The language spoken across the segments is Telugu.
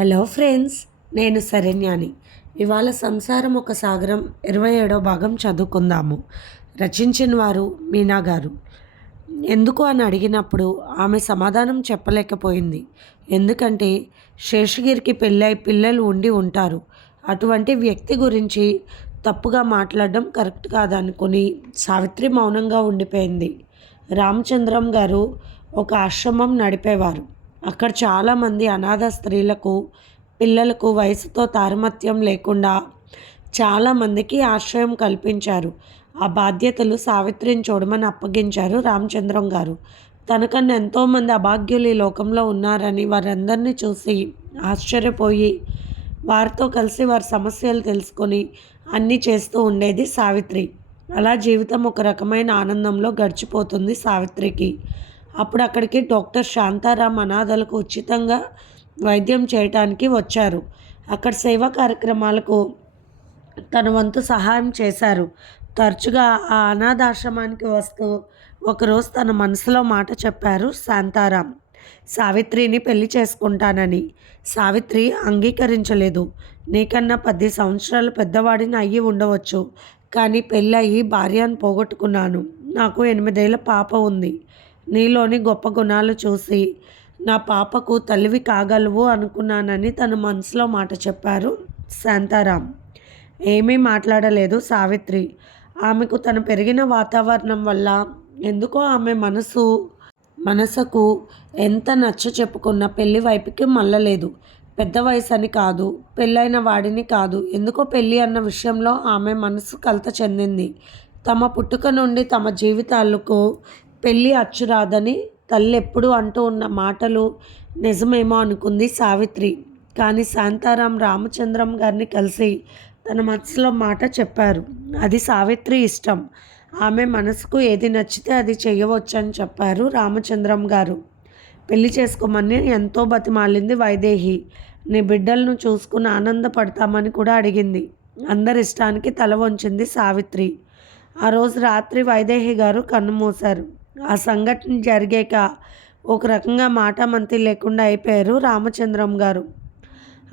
హలో ఫ్రెండ్స్ నేను శరణ్యాని. ఇవాళ సంసారం ఒక సాగరం ఇరవై ఏడో భాగం చదువుకుందాము. రచించిన వారు మీనా గారు. ఎందుకు అని అడిగినప్పుడు ఆమె సమాధానం చెప్పలేకపోయింది. ఎందుకంటే శేషగిరికి పెళ్ళై పిల్లలు ఉండి ఉంటారు. అటువంటి వ్యక్తి గురించి తప్పుగా మాట్లాడడం కరెక్ట్ కాదనుకుని సావిత్రి మౌనంగా ఉండిపోయింది. రామచంద్రం గారు ఒక ఆశ్రమం నడిపేవారు. అక్కడ చాలామంది అనాథ స్త్రీలకు పిల్లలకు వయసుతో తారమత్యం లేకుండా చాలామందికి ఆశ్రయం కల్పించారు. ఆ బాధ్యతలు సావిత్రిని చూడమని అప్పగించారు రామచంద్రం గారు. తనకన్నా ఎంతోమంది అభాగ్యులు ఈ లోకంలో ఉన్నారని వారందరినీ చూసి ఆశ్చర్యపోయి వారితో కలిసి వారి సమస్యలు తెలుసుకొని అన్నీ చేస్తూ ఉండేది సావిత్రి. అలా జీవితం ఒక రకమైన ఆనందంలో గడిచిపోతుంది సావిత్రికి. అప్పుడు అక్కడికి డాక్టర్ శాంతారాం అనాథలకు ఉచితంగా వైద్యం చేయటానికి వచ్చారు. అక్కడ సేవా కార్యక్రమాలకు తన వంతు సహాయం చేశారు. తరచుగా ఆ అనాథాశ్రమానికి వస్తూ ఒకరోజు తన మనసులో మాట చెప్పారు శాంతారాం. సావిత్రిని పెళ్ళి చేసుకుంటానని. సావిత్రి అంగీకరించలేదు. నీకన్నా పది సంవత్సరాలు పెద్దవాడిని అయ్యి ఉండవచ్చు. కానీ పెళ్ళయి భార్యను పోగొట్టుకున్నాను. నాకు ఎనిమిదేళ్ళ పాప ఉంది. నీలోని గొప్ప గుణాలు చూసి నా పాపకు తల్లివి కాగలవు అనుకున్నానని తన మనసులో మాట చెప్పారు శాంతారాం. ఏమీ మాట్లాడలేదు సావిత్రి. ఆమెకు తను పెరిగిన వాతావరణం వల్ల ఎందుకో ఆమె మనసు మనసుకు ఎంత నచ్చ చెప్పుకున్న పెళ్ళి వైపుకి మళ్ళలేదు. పెద్ద వయసు అని కాదు పెళ్ళైన వాడిని కాదు. ఎందుకో పెళ్ళి అన్న విషయంలో ఆమె మనసు కలత చెందింది. తమ పుట్టుక నుండి తమ జీవితాలకు పెళ్ళి అచ్చురాదని తల్లి ఎప్పుడు అంటూ ఉన్న మాటలు నిజమేమో అనుకుంది సావిత్రి. కానీ శాంతారాం రామచంద్రం గారిని కలిసి తన మనసులో మాట చెప్పారు. అది సావిత్రి ఇష్టం. ఆమె మనసుకు ఏది నచ్చితే అది చేయవచ్చని చెప్పారు రామచంద్రం గారు. పెళ్ళి చేసుకోమని ఎంతో బతిమాలింది వైదేహి. నీ బిడ్డలను చూసుకుని ఆనందపడతామని కూడా అడిగింది. అందరి ఇష్టానికి తల వంచింది సావిత్రి. ఆ రోజు రాత్రి వైదేహి గారు కన్ను మూశారు. ఆ సంఘటన జరిగాక ఒక రకంగా మాటామంతి లేకుండా అయిపోయారు రామచంద్రం గారు.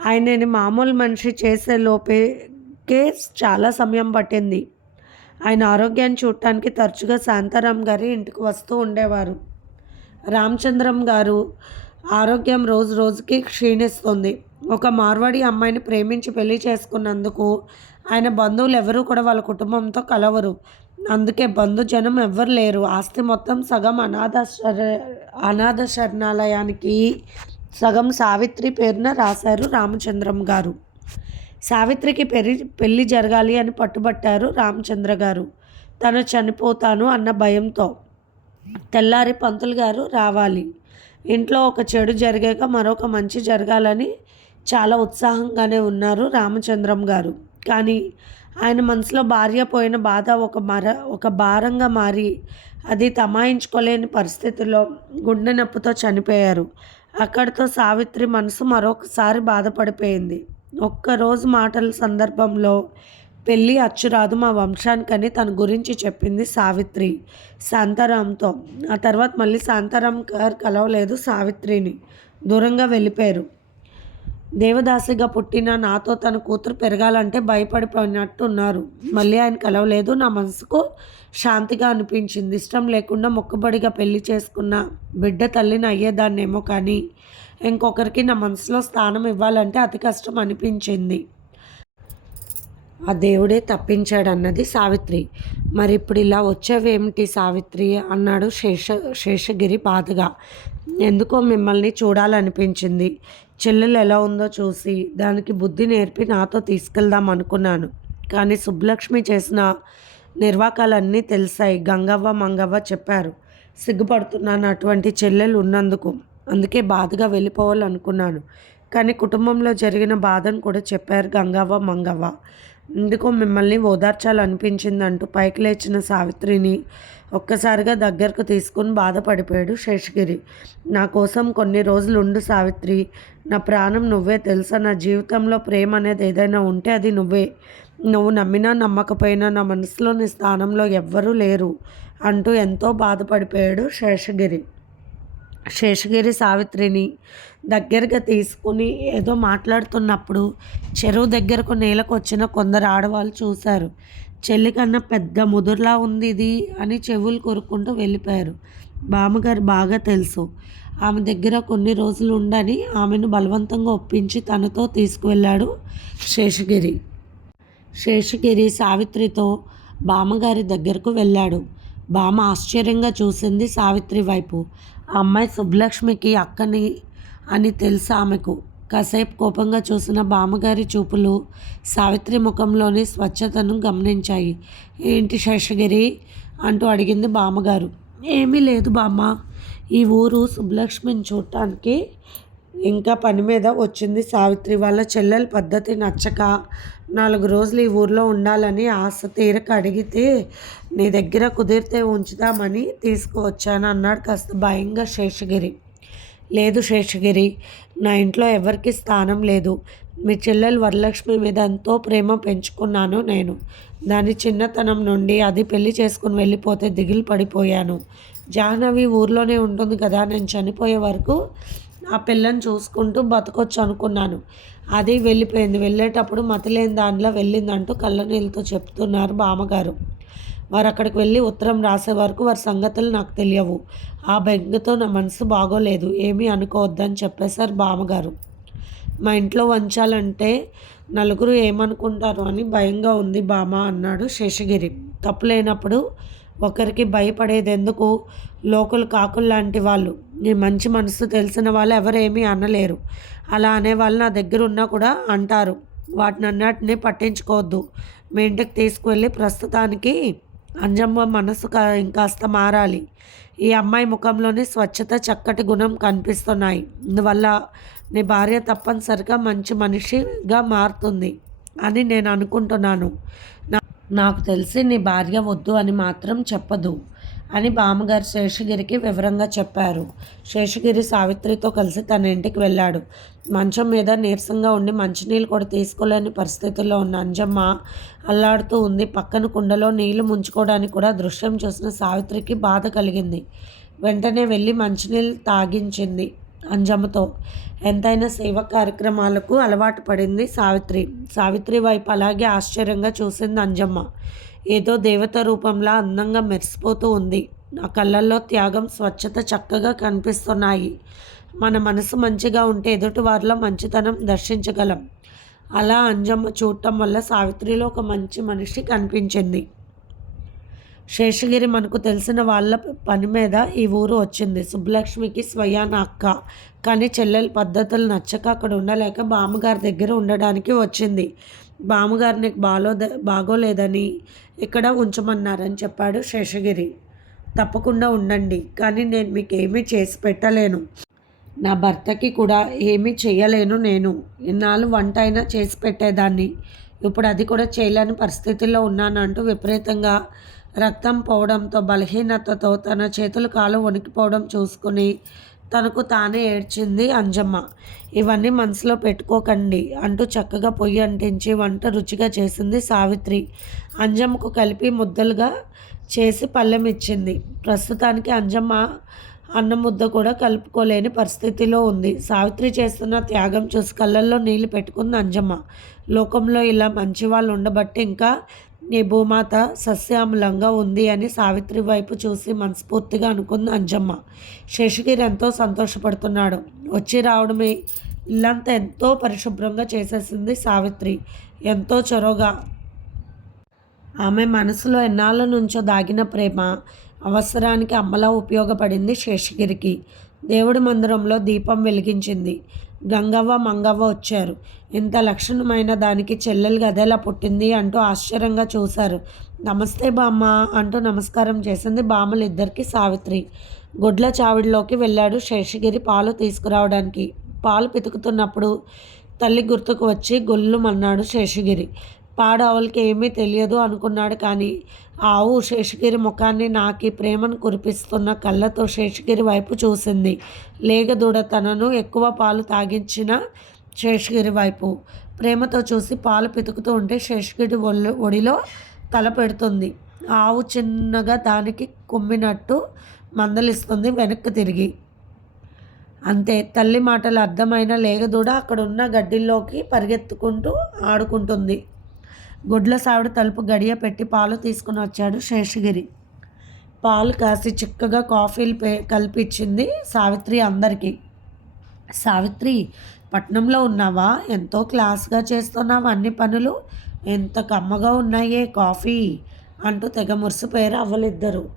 ఆయనని మామూలు మనిషి చేసే లోపేకే చాలా సమయం పట్టింది. ఆయన ఆరోగ్యాన్ని చూడటానికి తరచుగా శాంతారాం గారి ఇంటికి వస్తూ ఉండేవారు. రామచంద్రం గారు ఆరోగ్యం రోజు రోజుకి క్షీణిస్తుంది. ఒక మార్వాడి అమ్మాయిని ప్రేమించి పెళ్ళి చేసుకున్నందుకు ఆయన బంధువులు ఎవరూ కూడా వాళ్ళ కుటుంబంతో కలవరు. అందుకే బంధుజనం ఎవ్వరు లేరు. ఆస్తి మొత్తం సగం అనాథ అనాథ శరణాలయానికి సగం సావిత్రి పేరున రాశారు రామచంద్రం గారు. సావిత్రికి పెరి పెళ్ళి జరగాలి అని పట్టుబట్టారు రామచంద్ర గారు. తను చనిపోతాను అన్న భయంతో తెల్లారి పంతులు గారు రావాలి. ఇంట్లో ఒక చెడు జరిగాక మరొక మంచి జరగాలని చాలా ఉత్సాహంగానే ఉన్నారు రామచంద్రం గారు. కానీ ఆయన మనసులో భార్య పోయిన బాధ ఒక మర ఒక భారంగా మారి అది తమాయించుకోలేని పరిస్థితిలో గుండె నొప్పితో చనిపోయారు. అక్కడితో సావిత్రి మనసు మరొకసారి బాధపడిపోయింది. ఒక్కరోజు మాటల సందర్భంలో పెళ్ళి అచ్చురాదు మా వంశానికని తన గురించి చెప్పింది సావిత్రి శాంతారాంతో. ఆ తర్వాత మళ్ళీ శాంతారాం గారు కలవలేదు సావిత్రిని. దూరంగా వెళ్ళిపోయారు. దేవదాసిగా పుట్టిన నాతో తన కూతురు పెరగాలంటే భయపడిపోయినట్టున్నారు. మళ్ళీ ఆయన కలవలేదు. నా మనసుకు శాంతిగా అనిపించింది. ఇష్టం లేకుండా మొక్కుబడిగా పెళ్ళి చేసుకున్న బిడ్డ తల్లిని అయ్యేదాన్నేమో కానీ ఇంకొకరికి నా మనసులో స్థానం ఇవ్వాలంటే అతి కష్టం అనిపించింది. ఆ దేవుడే తప్పించాడన్నది సావిత్రి. మరి ఇప్పుడు ఇలా వచ్చావేమిటి సావిత్రి? అన్నాడు శేష శేషగిరి బాధగా. ఎందుకో మిమ్మల్ని చూడాలనిపించింది. చెల్లెలు ఎలా ఉందో చూసి దానికి బుద్ధి నేర్పి నాతో తీసుకెళ్దాం అనుకున్నాను. కానీ సుబ్బలక్ష్మి చేసిన నిర్వాకాలన్నీ తెలిసాయి. గంగవ్వ మంగవ్వ చెప్పారు. సిగ్గుపడుతున్నాను అటువంటి చెల్లెలు ఉన్నందుకు. అందుకే బాధగా వెళ్ళిపోవాలనుకున్నాను. కానీ కుటుంబంలో జరిగిన బాధను కూడా చెప్పారు గంగవ్వ మంగవ్వ. ఎందుకో మిమ్మల్ని ఓదార్చాలనిపించిందంటూ పైకి లేచిన సావిత్రిని ఒక్కసారిగా దగ్గరకు తీసుకుని బాధపడిపోయాడు శేషగిరి. నా కోసం కొన్ని రోజులు ఉండు సావిత్రి నా ప్రాణం నువ్వే తెలుసా? నా జీవితంలో ప్రేమ అనేది ఏదైనా ఉంటే అది నువ్వే. నువ్వు నమ్మినా నమ్మకపోయినా నా మనసులో నీ స్థానంలో ఎవ్వరూ లేరు అంటూ ఎంతో బాధపడిపోయాడు శేషగిరి. శేషగిరి సావిత్రిని దగ్గరగా తీసుకుని ఏదో మాట్లాడుతున్నప్పుడు చెరువు దగ్గరకు నేలకు వచ్చిన కొందరు ఆడవాళ్ళు చూశారు. చెల్లి కన్నా పెద్ద ముదురులా ఉంది ఇది అని చెవులు కొరుక్కుంటూ వెళ్ళిపోయారు. బామ్మగారు బాగా తెలుసు. ఆమె దగ్గర కొన్ని రోజులు ఉండని ఆమెను బలవంతంగా ఒప్పించి తనతో తీసుకువెళ్ళాడు శేషగిరి. శేషగిరి సావిత్రితో బామ్మగారి దగ్గరకు వెళ్ళాడు. బామ్మ ఆశ్చర్యంగా చూసింది సావిత్రి వైపు. ఆ అమ్మాయి సుబ్బలక్ష్మికి అక్కని అని తెలుసు ఆమెకు? కాసేపు కోపంగా చూసిన బామ్మగారి చూపులు సావిత్రి ముఖంలోని స్వచ్ఛతను గమనించాయి. ఏంటి శేషగిరి? అంటూ అడిగింది బామ్మగారు. ఏమీ లేదు బామ్మ. ఈ ఊరు సుబ్బలక్ష్మిని చూడటానికి ఇంకా పని మీద వచ్చింది సావిత్రి. వాళ్ళ చెల్లెల పద్ధతి నచ్చక నాలుగు రోజులు ఈ ఊర్లో ఉండాలని ఆశ తీరక అడిగితే నీ దగ్గర కుదిరితే ఉంచుదామని తీసుకువచ్చాను అన్నాడు కాస్త భయంగా శేషగిరి. లేదు శేషగిరి నా ఇంట్లో ఎవరికి స్థానం లేదు. మీ చెల్లెలు వరలక్ష్మి మీద ఎంతో ప్రేమ పెంచుకున్నాను నేను. దాని చిన్నతనం నుండి అది పెళ్ళి చేసుకుని వెళ్ళిపోతే దిగులు పడిపోయాను. జాహ్నవి ఊర్లోనే ఉంటుంది కదా నేను చనిపోయే వరకు ఆ పిల్లని చూసుకుంటూ బతకొచ్చు అనుకున్నాను. అది వెళ్ళిపోయింది. వెళ్ళేటప్పుడు మతిలేని దానిలో వెళ్ళిందంటూ కళ్ళనీళ్ళతో చెప్తున్నారు బామ్మగారు. వారు అక్కడికి వెళ్ళి ఉత్తరం రాసే వరకు వారి సంగతులు నాకు తెలియవు. ఆ బెంగతో నా మనసు బాగోలేదు. ఏమీ అనుకోవద్దని చెప్పేశారు బామ్మగారు. మా ఇంట్లో వంచాలంటే నలుగురు ఏమనుకుంటారు అని భయంగా ఉంది బామ్మ అన్నాడు శేషగిరి. తప్పు లేనప్పుడు ఒకరికి భయపడేది ఎందుకు లోకల్ కాకులు లాంటి వాళ్ళు. నీ మంచి మనసు తెలిసిన వాళ్ళు ఎవరేమీ అనలేరు. అలా అనేవాళ్ళు నా దగ్గర ఉన్నా కూడా అంటారు. వాటిని అన్నిటిని పట్టించుకోవద్దు. మీ ఇంటికి తీసుకువెళ్ళి ప్రస్తుతానికి అంజమ్మ మనసు ఇంకాస్త మారాలి. ఈ అమ్మాయి ముఖంలోని స్వచ్ఛత చక్కటి గుణం కనిపిస్తున్నాయి. అందువల్ల నీ భార్య తప్పనిసరిగా మంచి మనిషిగా మారుతుంది అని నేను అనుకుంటున్నాను. నా నాకు తెలిసి నీ భార్య వద్దు అని మాత్రం చెప్పదు అని బామ్మగారు శేషగిరికి వివరంగా చెప్పారు. శేషగిరి సావిత్రితో కలిసి తన ఇంటికి వెళ్ళాడు. మంచం మీద నీరసంగా ఉండి మంచినీళ్ళు కూడా తీసుకోలేని పరిస్థితుల్లో ఉన్న అంజమ్మ అల్లాడుతూ ఉంది. పక్కన కుండలో నీళ్ళు ముంచుకోవడానికి కూడా దృశ్యం చూసిన సావిత్రికి బాధ కలిగింది. వెంటనే వెళ్ళి మంచినీళ్ళు తాగించింది. అంజమ్మతో. ఎంతైనా సేవ కార్యక్రమాలకు అలవాటు పడింది సావిత్రి. సావిత్రి వైపు అలాగే ఆశ్చర్యంగా చూసింది అంజమ్మ. ఏదో దేవత రూపంలా అందంగా మెరిసిపోతూ ఉంది. నా కళ్ళల్లో త్యాగం స్వచ్ఛత చక్కగా కనిపిస్తున్నాయి. మన మనసు మంచిగా ఉంటే ఎదుటి వారిలో మంచితనం దర్శించగలం. అలా అంజమ్మ చూడటం వల్ల సావిత్రిలో ఒక మంచి మనిషి కనిపించింది. శేషగిరి మనకు తెలిసిన వాళ్ళ పని మీద ఈ ఊరు వచ్చింది. సుబ్బలక్ష్మికి స్వయాన అక్క. కానీ చెల్లెల పద్ధతులు నచ్చక అక్కడ ఉండలేక బామ్మగారి దగ్గర ఉండడానికి వచ్చింది. బామ్మగారిని బాలో బాగోలేదని ఇక్కడ ఉంచమన్నారని చెప్పాడు శేషగిరి. తప్పకుండా ఉండండి కానీ నేను మీకు ఏమీ చేసి పెట్టలేను. నా భర్తకి కూడా ఏమీ చేయలేను నేను. ఇన్నాళ్ళు వంట అయినా చేసి పెట్టేదాన్ని. ఇప్పుడు అది కూడా చేయలేని పరిస్థితుల్లో ఉన్నానంటూ విపరీతంగా రక్తం పోవడంతో బలహీనతతో తన చేతులు కాలు వణికిపోవడం చూసుకుని తనకు తానే ఏడ్చింది అంజమ్మ. ఇవన్నీ మనసులో పెట్టుకోకండి అంటూ చక్కగా పొయ్యి అంటించి వంట రుచిగా చేసింది సావిత్రి. అంజమ్మకు కలిపి ముద్దలుగా చేసి పళ్ళెం ఇచ్చింది. ప్రస్తుతానికి అంజమ్మ అన్న ముద్ద కూడా కలుపుకోలేని పరిస్థితిలో ఉంది. సావిత్రి చేస్తున్న త్యాగం చూసి కళ్ళల్లో నీళ్ళు పెట్టుకుంది అంజమ్మ. లోకంలో ఇలా మంచి వాళ్ళు ఉండబట్టి ఇంకా నీ భూమాత సస్యామలంగా ఉంది అని సావిత్రి వైపు చూసి మనస్ఫూర్తిగా అనుకుంది అంజమ్మ. శేషగిరి ఎంతో సంతోషపడుతున్నాడు. వచ్చి రావడమే ఇల్లంతా ఎంతో పరిశుభ్రంగా చేసేసింది సావిత్రి. ఎంతో చొరవగా ఆమె మనసులో ఎన్నాళ్ళ నుంచో దాగిన ప్రేమ అవసరానికి అమ్మలా ఉపయోగపడింది శేషగిరికి. దేవుడి మందిరంలో దీపం వెలిగించింది. గంగవ్వ మంగవ్వ వచ్చారు. ఇంత లక్షణమైన దానికి చెల్లెలు గదేలా పుట్టింది? అంటూ ఆశ్చర్యంగా చూశారు. నమస్తే బామ్మ అంటూ నమస్కారం చేసింది బామ్మలు ఇద్దరికి సావిత్రి. గుడ్ల చావిడిలోకి వెళ్ళాడు శేషగిరి పాలు తీసుకురావడానికి. పాలు పితుకుతున్నప్పుడు తల్లి గుర్తుకు వచ్చి గొల్లుమన్నాడు శేషగిరి. పాడావులకి ఏమీ తెలియదు అనుకున్నాడు కానీ ఆవు శేషగిరి ముఖాన్ని నాకి ప్రేమను కురిపిస్తున్న కళ్ళతో శేషగిరి వైపు చూసింది. లేగదూడ తనను ఎక్కువ పాలు తాగించిన శేషగిరి వైపు. ప్రేమతో చూసి పాలు పితుకుతూ ఉంటే శేషగిరి ఒళ్ళు ఒడిలో తల పెడుతుంది. ఆవు చిన్నగా దానికి కుమ్మినట్టు మందలిస్తుంది వెనక్కి తిరిగి. అంతే తల్లి మాటలు అర్థమైన లేగదూడ అక్కడ ఉన్న గడ్డిల్లోకి పరిగెత్తుకుంటూ ఆడుకుంటుంది. గుడ్ల సావిడ తలుపు గడియ పెట్టి పాలు తీసుకుని వచ్చాడు శేషగిరి. పాలు కాసి చిక్కగా కాఫీలు పే కల్పించింది సావిత్రి అందరికీ. సావిత్రి పట్నంలో ఉన్నావా? ఎంతో క్లాస్గా చేస్తున్నావు అన్ని పనులు. ఎంత కమ్మగా ఉన్నాయే కాఫీ అంటూ తెగ మురిసిపోయారు అవ్వలిద్దరు.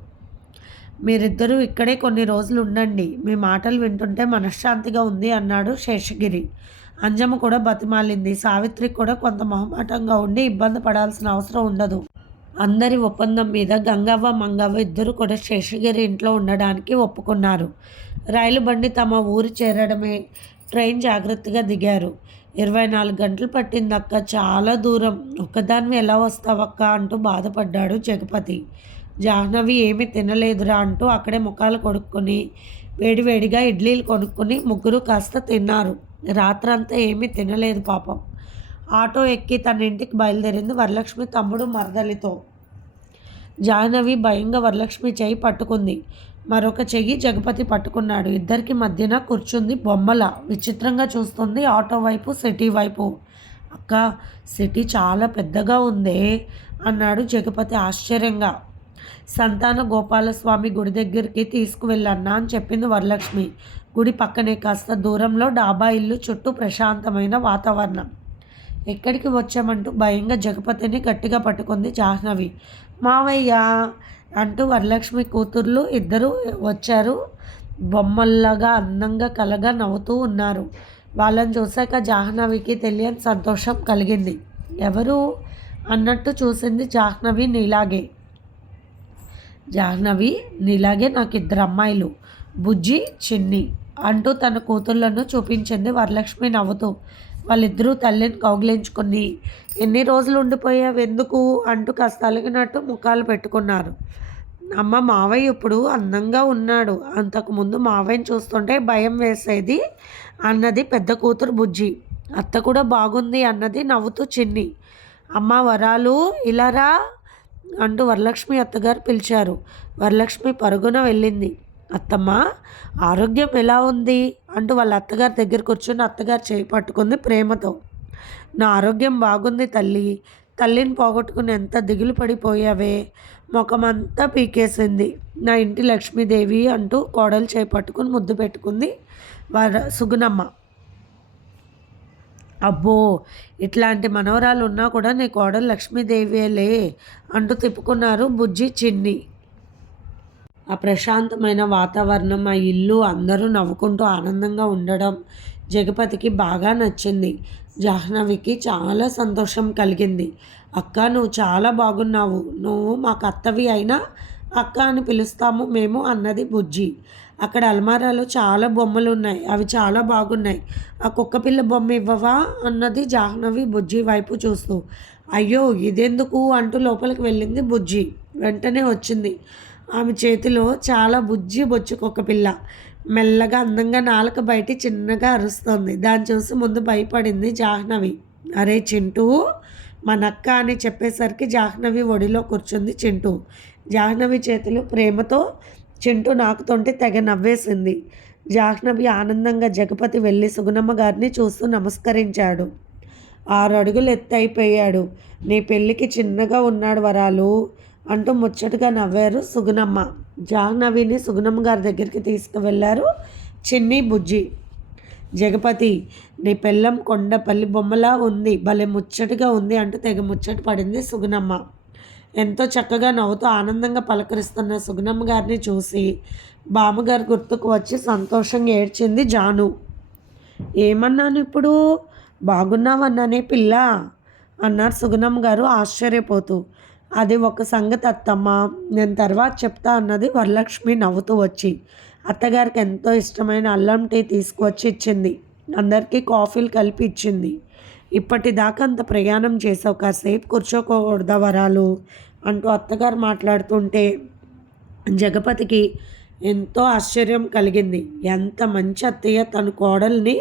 మీరిద్దరూ ఇక్కడే కొన్ని రోజులు ఉండండి. మీ మాటలు వింటుంటే మనశ్శాంతిగా ఉంది అన్నాడు శేషగిరి. అంజమ్మ కూడా బతిమాలింది. సావిత్రి కూడా కొంత మొహమాటంగా ఉండి ఇబ్బంది పడాల్సిన అవసరం ఉండదు. అందరి ఒప్పందం మీద గంగవ్వ మంగవ్వ ఇద్దరు కూడా శేషగిరి ఇంట్లో ఉండడానికి ఒప్పుకున్నారు. రైలు బండి తమ ఊరు చేరడమే ట్రైన్ జాగ్రత్తగా దిగారు. ఇరవై నాలుగు గంటలు పట్టిందక్క. చాలా దూరం. ఒక్కదాన్ని ఎలా వస్తావక్క అంటూ బాధపడ్డాడు జగపతి. జాహ్నవి ఏమీ తినలేదురా అంటూ అక్కడే ముఖాలు కొడుక్కొని వేడివేడిగా ఇడ్లీలు కొనుక్కొని ముగ్గురు కాస్త తిన్నారు. రాత్రంతా ఏమీ తినలేదు పాపం. ఆటో ఎక్కి తన ఇంటికి బయలుదేరింది వరలక్ష్మి తమ్ముడు మరదలితో. జాహ్నవి భయంగా వరలక్ష్మి చెయ్యి పట్టుకుంది. మరొక చెయ్యి జగపతి పట్టుకున్నాడు. ఇద్దరికి మధ్యన కూర్చుంది బొమ్మల. విచిత్రంగా చూస్తుంది ఆటో వైపు సిటీ వైపు. అక్క సిటీ చాలా పెద్దగా ఉందే అన్నాడు జగపతి ఆశ్చర్యంగా. సంతాన గోపాలస్వామి గుడి దగ్గరికి తీసుకువెళ్ళన్నా అని చెప్పింది వరలక్ష్మి. గుడి పక్కనే కాస్త దూరంలో డాబా ఇల్లు చుట్టూ ప్రశాంతమైన వాతావరణం. ఎక్కడికి వచ్చామంటూ భయంగా జగపతిని గట్టిగా పట్టుకుంది జాహ్నవి. మావయ్య అంటూ వరలక్ష్మి కూతుర్లు ఇద్దరు వచ్చారు. బొమ్మల్లాగా అందంగా కలగా నవ్వుతూ ఉన్నారు. వాళ్ళని చూశాక జాహ్నవికి తెలియని సంతోషం కలిగింది. ఎవరు? అన్నట్టు చూసింది జాహ్నవి నీలాగే. జాహ్నవి నీలాగే నాకు ఇద్దరు అమ్మాయిలు. బుజ్జి చిన్ని. అంటూ తన కూతుళ్ళను చూపించింది వరలక్ష్మి నవ్వుతూ. వాళ్ళిద్దరూ తల్లిని కౌగిలించుకుని ఎన్ని రోజులు ఉండిపోయావు? ఎందుకు? అంటూ కాస్త అలిగినట్టు ముఖాలు పెట్టుకున్నారు. అమ్మ మావయ్య ఇప్పుడు అందంగా ఉన్నాడు. అంతకుముందు మావయ్యని చూస్తుంటే భయం వేసేది అన్నది పెద్ద కూతురు బుజ్జి. అత్త కూడా బాగుంది అన్నది నవ్వుతూ చిన్ని. అమ్మ వరాలు? ఇలారా అంటూ వరలక్ష్మి అత్తగారు పిలిచారు. వరలక్ష్మి పరుగున వెళ్ళింది. అత్తమ్మ ఆరోగ్యం ఎలా ఉంది? అంటూ వాళ్ళ అత్తగారి దగ్గర కూర్చొని అత్తగారు చేయి పట్టుకుంది ప్రేమతో. నా ఆరోగ్యం బాగుంది తల్లి. తల్లిని పోగొట్టుకుని ఎంత దిగులు పడిపోయావే? ముఖమంతా పీకేసింది. నా ఇంటి లక్ష్మీదేవి అంటూ కోడలు చేయి పట్టుకుని ముద్దు పెట్టుకుంది వారు సుగుణమ్మ. అబ్బో ఇట్లాంటి మనవరాలు ఉన్నా కూడా నీ కోడలు లక్ష్మీదేవిలే అంటూ తిప్పుకున్నారు బుజ్జి చిన్ని. ఆ ప్రశాంతమైన వాతావరణం ఆ ఇల్లు అందరూ నవ్వుకుంటూ ఆనందంగా ఉండడం జగపతికి బాగా నచ్చింది. జాహ్నవికి చాలా సంతోషం కలిగింది. అక్క నువ్వు చాలా బాగున్నావు. నువ్వు మాకు అత్తవి అయినా అక్క అని పిలుస్తాము మేము అన్నది బుజ్జి. అక్కడ అల్మారాలో చాలా బొమ్మలు ఉన్నాయి అవి చాలా బాగున్నాయి. ఆ కుక్క పిల్ల బొమ్మ ఇవ్వవా? అన్నది జాహ్నవి బుజ్జి వైపు చూస్తూ. అయ్యో ఇదెందుకు? అంటూ లోపలికి వెళ్ళింది బుజ్జి. వెంటనే వచ్చింది. ఆమె చేతిలో చాలా బుజ్జి బొచ్చు పిల్ల. మెల్లగా అందంగా నాలుక బయట చిన్నగా అరుస్తోంది. దాన్ని చూసి ముందు భయపడింది జాహ్నవి. అరే చింటూ మా నక్క అని చెప్పేసరికి జాహ్నవి ఒడిలో కూర్చుంది చింటూ. జాహ్నవి చేతులు ప్రేమతో చింటూ నాకుతుంటే తెగ నవ్వేసింది జాహ్నవి ఆనందంగా జగపతి వెళ్ళి సుగుణమ్మ గారిని చూస్తూ నమస్కరించాడు. ఆరు అడుగులు ఎత్తైపోయాడు నీ పెళ్ళికి చిన్నగా ఉన్నాడు వరాలు. అంటూ ముచ్చటగా నవ్వారు సుగుణమ్మ. జాహ్నవిని సుగుణమ్మ గారి దగ్గరికి తీసుకువెళ్ళారు చిన్ని బుజ్జి. జగపతి నీ పెళ్ళం కొండపల్లి బొమ్మలా ఉంది భలే ముచ్చటగా ఉంది అంటూ తెగ ముచ్చట పడింది సుగుణమ్మ. ఎంతో చక్కగా నవ్వుతూ ఆనందంగా పలకరిస్తున్న సుగుణమ్మ గారిని చూసి బామ్మగారు గుర్తుకు వచ్చి సంతోషంగా ఏడ్చింది జాను. ఏమన్నాను ఇప్పుడు? బాగున్నావన్నానే పిల్ల? అన్నారు సుగుణమ్మ గారు ఆశ్చర్యపోతూ. అది ఒక సంగతి అత్తమ్మ. నేను తర్వాత చెప్తా అన్నది వరలక్ష్మి నవ్వుతూ వచ్చి అత్తగారికి ఎంతో ఇష్టమైన అల్లం టీ తీసుకువచ్చి ఇచ్చింది. అందరికీ కాఫీలు కలిపి ఇచ్చింది. ఇప్పటిదాకా అంత ప్రయాణం చేసావు కాసేపు కూర్చోకూడదా వరాలు? అంటూ అత్తగారు మాట్లాడుతుంటే జగపతికి ఎంతో ఆశ్చర్యం కలిగింది. ఎంత మంచి అత్తయ్య తన కోడల్ని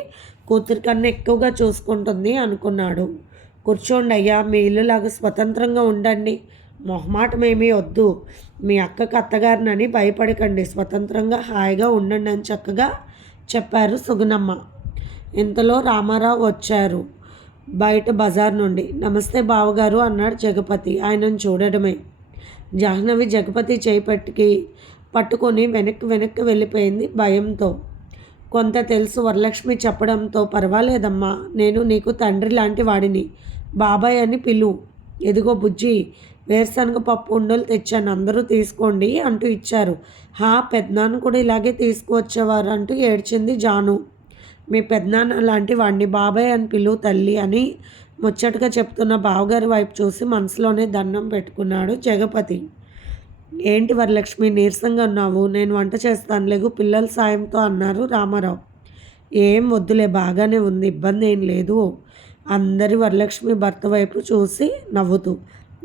కూతురి కన్నా ఎక్కువగా చూసుకుంటుంది అనుకున్నాడు. కూర్చోండి అయ్యా మీ ఇల్లులాగా స్వతంత్రంగా ఉండండి. మొహమాటమేమీ వద్దు. మీ అక్కకు అత్తగారినని భయపడకండి. స్వతంత్రంగా హాయిగా ఉండండి అని చక్కగా చెప్పారు సుగుణమ్మ. ఇంతలో రామారావు వచ్చారు బయట బజార్ నుండి. నమస్తే బావగారు అన్నాడు జగపతి. ఆయనను చూడడమే. జాహ్నవి జగపతి చేపట్టికి పట్టుకొని వెనక్కి వెనక్కి వెళ్ళిపోయింది భయంతో. కొంత తెలుసు వరలక్ష్మి చెప్పడంతో పర్వాలేదమ్మా నేను నీకు తండ్రి లాంటి వాడిని. బాబాయ్ అని పిలు ఎదిగో బుజ్జి వేరుశనగ పప్పు ఉండలు తెచ్చాను అందరూ తీసుకోండి అంటూ ఇచ్చారు. హా పెద్దనాన్న కూడా ఇలాగే తీసుకువచ్చేవారు అంటూ ఏడ్చింది జాను. మీ పెద్దనాన్న లాంటి వాడిని బాబాయ్ అని పిలువు తల్లి అని ముచ్చటగా చెప్తున్న బావగారి వైపు చూసి మనసులోనే దండం పెట్టుకున్నాడు జగపతి. ఏంటి వరలక్ష్మి నీరసంగా ఉన్నావు నేను వంట చేస్తాను లేగు పిల్లల సాయంతో అన్నారు రామారావు. ఏం వద్దులే బాగానే ఉంది ఇబ్బంది ఏం లేదు. అందరి వరలక్ష్మి భర్త వైపు చూసి నవ్వుతూ.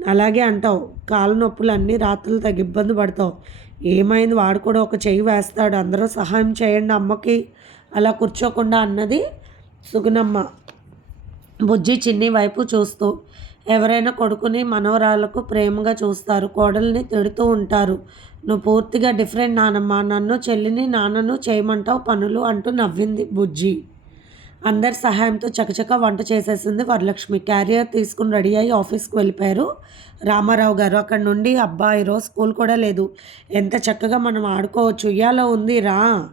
అలాగే అంటావు కాళ్ళ నొప్పులు అన్నీ రాత్రులు తగ్గ ఇబ్బంది పడతావు. ఏమైంది? వాడు కూడా ఒక చెయ్యి వేస్తాడు. అందరూ సహాయం చేయండి అమ్మకి. అలా కూర్చోకుండా అన్నది సుగుణమ్మ. బుజ్జి చిన్ని వైపు చూస్తూ. ఎవరైనా కొడుకుని మనవరాలకు ప్రేమగా చూస్తారు. కోడల్ని తిడుతూ ఉంటారు. నువ్వు పూర్తిగా డిఫరెంట్ నానమ్మ. నన్ను చెల్లిని నాన్నను చేయమంటావు పనులు అంటూ నవ్వింది బుజ్జి. అందరి సహాయంతో చకచక వంట చేసేసింది వరలక్ష్మి. క్యారియర్ తీసుకుని రెడీ అయ్యి ఆఫీస్కి వెళ్ళిపోయారు. రామారావు గారు అక్కడ నుండి అబ్బా ఈరోజు స్కూల్ కూడా లేదు. ఎంత చక్కగా మనం ఆడుకోవచ్చు. ఉయ్యాలో ఉంది రా.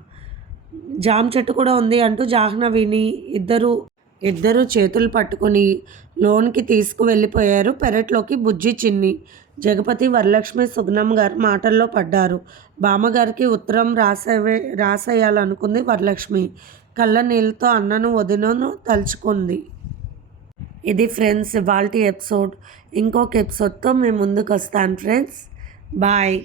జామ్ చెట్టు కూడా ఉంది అంటూ జాహ్నవిని ఇద్దరు ఇద్దరు చేతులు పట్టుకుని లోన్కి తీసుకువెళ్ళిపోయారు. పెరట్లోకి బుజ్జి చిన్ని జగపతి వరలక్ష్మి సుగ్నం గారు మాటల్లో పడ్డారు. బామ్మగారికి ఉత్తరం రాసేవే రాసేయాలనుకుంది వరలక్ష్మి. కళ్ళ నీళ్ళతో అన్నను వదినను తలుచుకుంది. ఇది ఫ్రెండ్స్ ఇవాల్టి ఎపిసోడ్. ఇంకొక ఎపిసోడ్తో మేము ముందుకు వస్తాను ఫ్రెండ్స్. బాయ్.